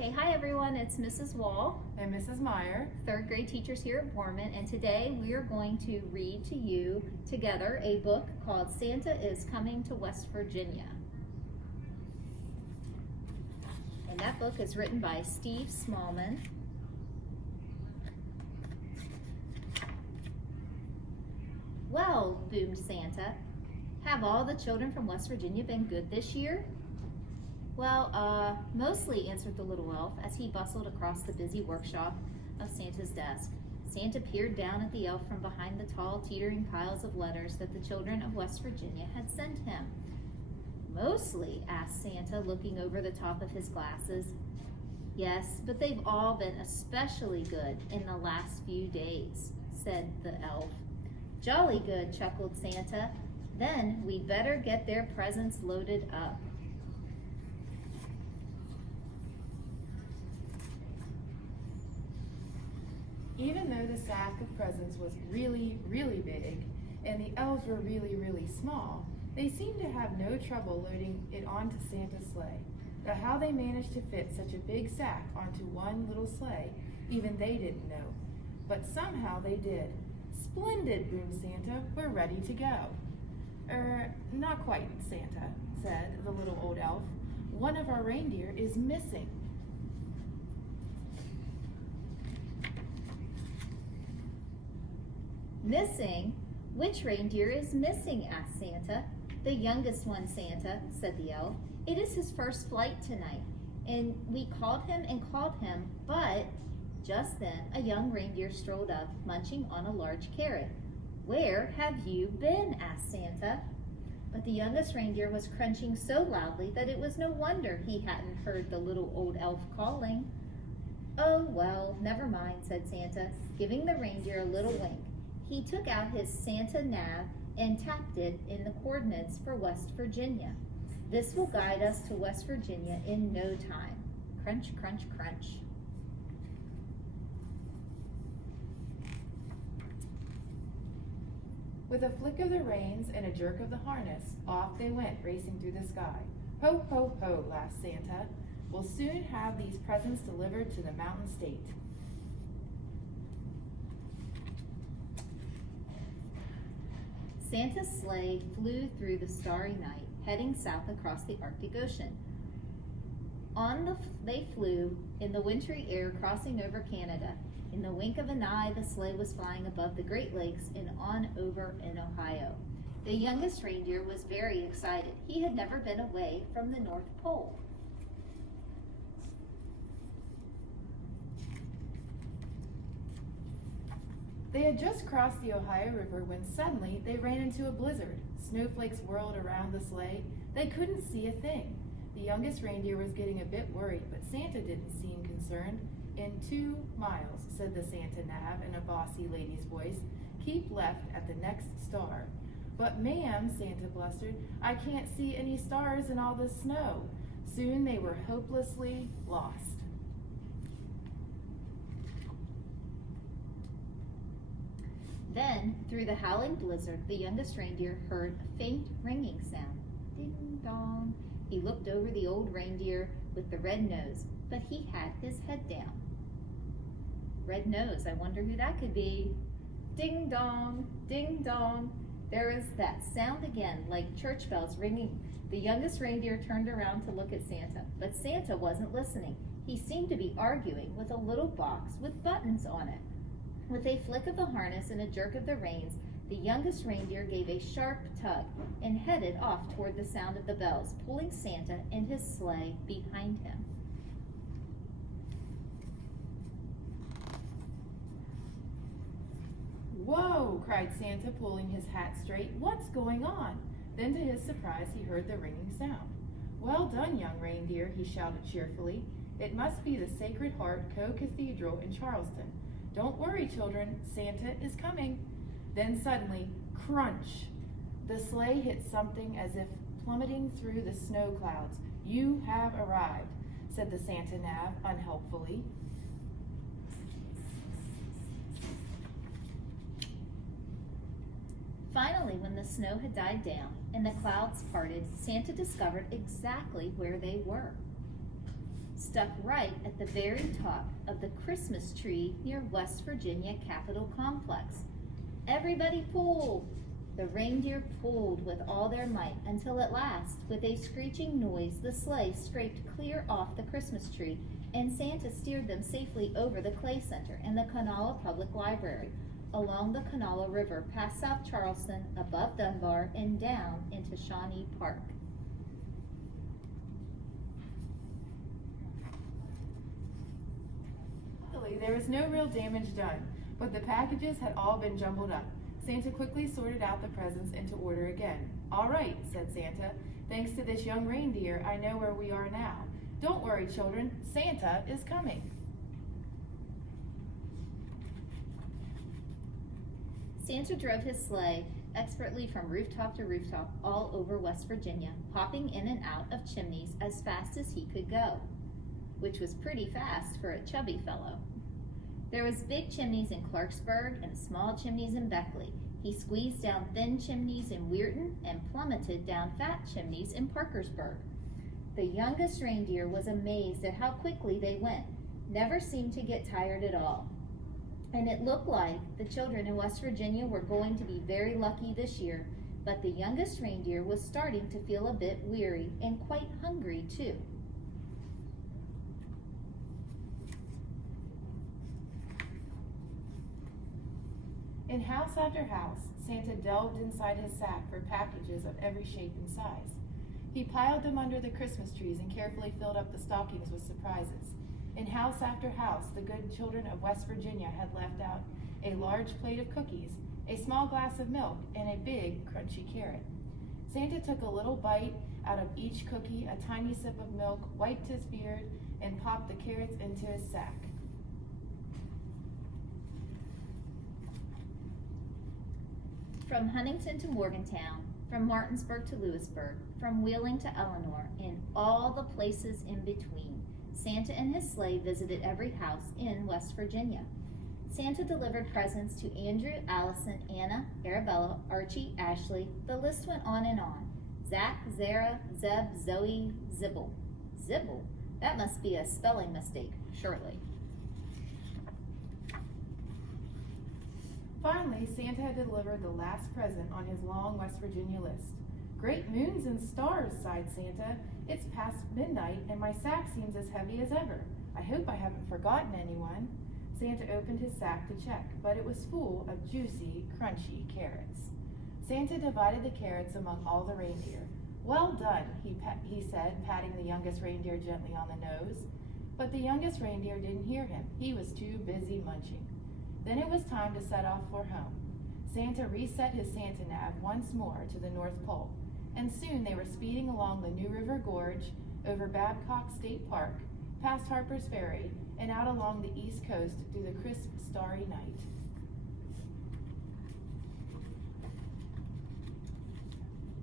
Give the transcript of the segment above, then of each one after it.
Okay, hi everyone, it's Mrs. Wall and Mrs. Myer, third grade teachers here at Borman, and today we are going to read to you together a book called Santa is Coming to West Virginia. And that book is written by Steve Smallman. Well, boomed Santa, have all the children from West Virginia been good this year? Well, mostly, answered the little elf as he bustled across the busy workshop of Santa's desk. Santa peered down at the elf from behind the tall, teetering piles of letters that the children of West Virginia had sent him. Mostly, asked Santa, looking over the top of his glasses. Yes, but they've all been especially good in the last few days, said the elf. Jolly good, chuckled Santa. Then we'd better get their presents loaded up. even though the sack of presents was really, really big, and the elves were really, really small, they seemed to have no trouble loading it onto Santa's sleigh. Now how they managed to fit such a big sack onto one little sleigh, even they didn't know. But somehow they did. Splendid, boomed Santa, we're ready to go. Not quite, Santa, said the little old elf. One of our reindeer is missing. Missing? Which reindeer is missing? Asked Santa. The youngest one, Santa, said the elf. It is his first flight tonight, and we called him and called him, but just then a young reindeer strolled up, munching on a large carrot. Where have you been? Asked Santa. But the youngest reindeer was crunching so loudly that it was no wonder he hadn't heard the little old elf calling. Oh, well, never mind, said Santa, giving the reindeer a little wink. He took out his Santa nav and tapped it in the coordinates for West Virginia. This will guide us to West Virginia in no time. Crunch, crunch, crunch. With a flick of the reins and a jerk of the harness, off they went racing through the sky. Ho, ho, ho, laughed Santa. We'll soon have these presents delivered to the mountain state. Santa's sleigh flew through the starry night, heading south across the Arctic Ocean. They flew in the wintry air, crossing over Canada. In the wink of an eye, the sleigh was flying above the Great Lakes and on over in Ohio. The youngest reindeer was very excited. He had never been away from the North Pole. They had just crossed the Ohio River when suddenly they ran into a blizzard. Snowflakes whirled around the sleigh. They couldn't see a thing. The youngest reindeer was getting a bit worried, but Santa didn't seem concerned. In 2 miles, said the Santa nav in a bossy lady's voice. Keep left at the next star. But ma'am, Santa blustered, I can't see any stars in all this snow. Soon they were hopelessly lost. Then, through the howling blizzard, the youngest reindeer heard a faint ringing sound. Ding dong. He looked over the old reindeer with the red nose, but he had his head down. Red nose, I wonder who that could be. Ding dong, ding dong. There was that sound again, like church bells ringing. The youngest reindeer turned around to look at Santa, but Santa wasn't listening. He seemed to be arguing with a little box with buttons on it. With a flick of the harness and a jerk of the reins, the youngest reindeer gave a sharp tug and headed off toward the sound of the bells, pulling Santa and his sleigh behind him. Whoa, cried Santa, pulling his hat straight. What's going on? Then to his surprise, he heard the ringing sound. Well done, young reindeer, he shouted cheerfully. It must be the Sacred Heart Co-Cathedral in Charleston. Don't worry, children, Santa is coming. Then suddenly, crunch! The sleigh hit something as if plummeting through the snow clouds. You have arrived, said the Santa nav unhelpfully. Finally, when the snow had died down and the clouds parted, Santa discovered exactly where they were. stuck right at the very top of the Christmas tree near West Virginia Capitol Complex. Everybody pulled! The reindeer pulled with all their might until at last, with a screeching noise, the sleigh scraped clear off the Christmas tree, and Santa steered them safely over the Clay Center and the Kanawha Public Library, along the Kanawha River, past South Charleston, above Dunbar, and down into Shawnee Park. Luckily, there was no real damage done, but the packages had all been jumbled up. Santa quickly sorted out the presents into order again. "All right," said Santa. "Thanks to this young reindeer, I know where we are now. Don't worry, children. Santa is coming." Santa drove his sleigh expertly from rooftop to rooftop all over West Virginia, hopping in and out of chimneys as fast as he could go, which was pretty fast for a chubby fellow. There was big chimneys in Clarksburg and small chimneys in Beckley. He squeezed down thin chimneys in Weirton and plummeted down fat chimneys in Parkersburg. The youngest reindeer was amazed at how quickly they went, never seemed to get tired at all. And it looked like the children in West Virginia were going to be very lucky this year, but the youngest reindeer was starting to feel a bit weary and quite hungry too. In house after house, Santa delved inside his sack for packages of every shape and size. He piled them under the Christmas trees and carefully filled up the stockings with surprises. In house after house, the good children of West Virginia had left out a large plate of cookies, a small glass of milk, and a big, crunchy carrot. Santa took a little bite out of each cookie, a tiny sip of milk, wiped his beard, and popped the carrots into his sack. From Huntington to Morgantown, from Martinsburg to Lewisburg, from Wheeling to Eleanor, and all the places in between, Santa and his sleigh visited every house in West Virginia. Santa delivered presents to Andrew, Allison, Anna, Arabella, Archie, Ashley. The list went on and on. Zach, Zara, Zeb, Zoe, Zibble. Zibble? That must be a spelling mistake, surely. Finally, Santa had delivered the last present on his long West Virginia list. "Great moons and stars," sighed Santa. "It's past midnight and my sack seems as heavy as ever. I hope I haven't forgotten anyone." Santa opened his sack to check, but it was full of juicy, crunchy carrots. Santa divided the carrots among all the reindeer. "Well done," he said, patting the youngest reindeer gently on the nose. But the youngest reindeer didn't hear him. He was too busy munching. Then it was time to set off for home. Santa reset his Santa nav once more to the North Pole, and soon they were speeding along the New River Gorge, over Babcock State Park, past Harper's Ferry, and out along the East Coast through the crisp, starry night.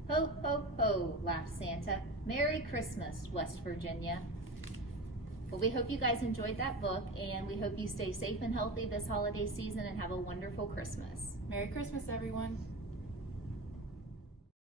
Ho, ho, ho, laughed Santa. Merry Christmas, West Virginia. Well, we hope you guys enjoyed that book, and we hope you stay safe and healthy this holiday season and have a wonderful Christmas. Merry Christmas, everyone.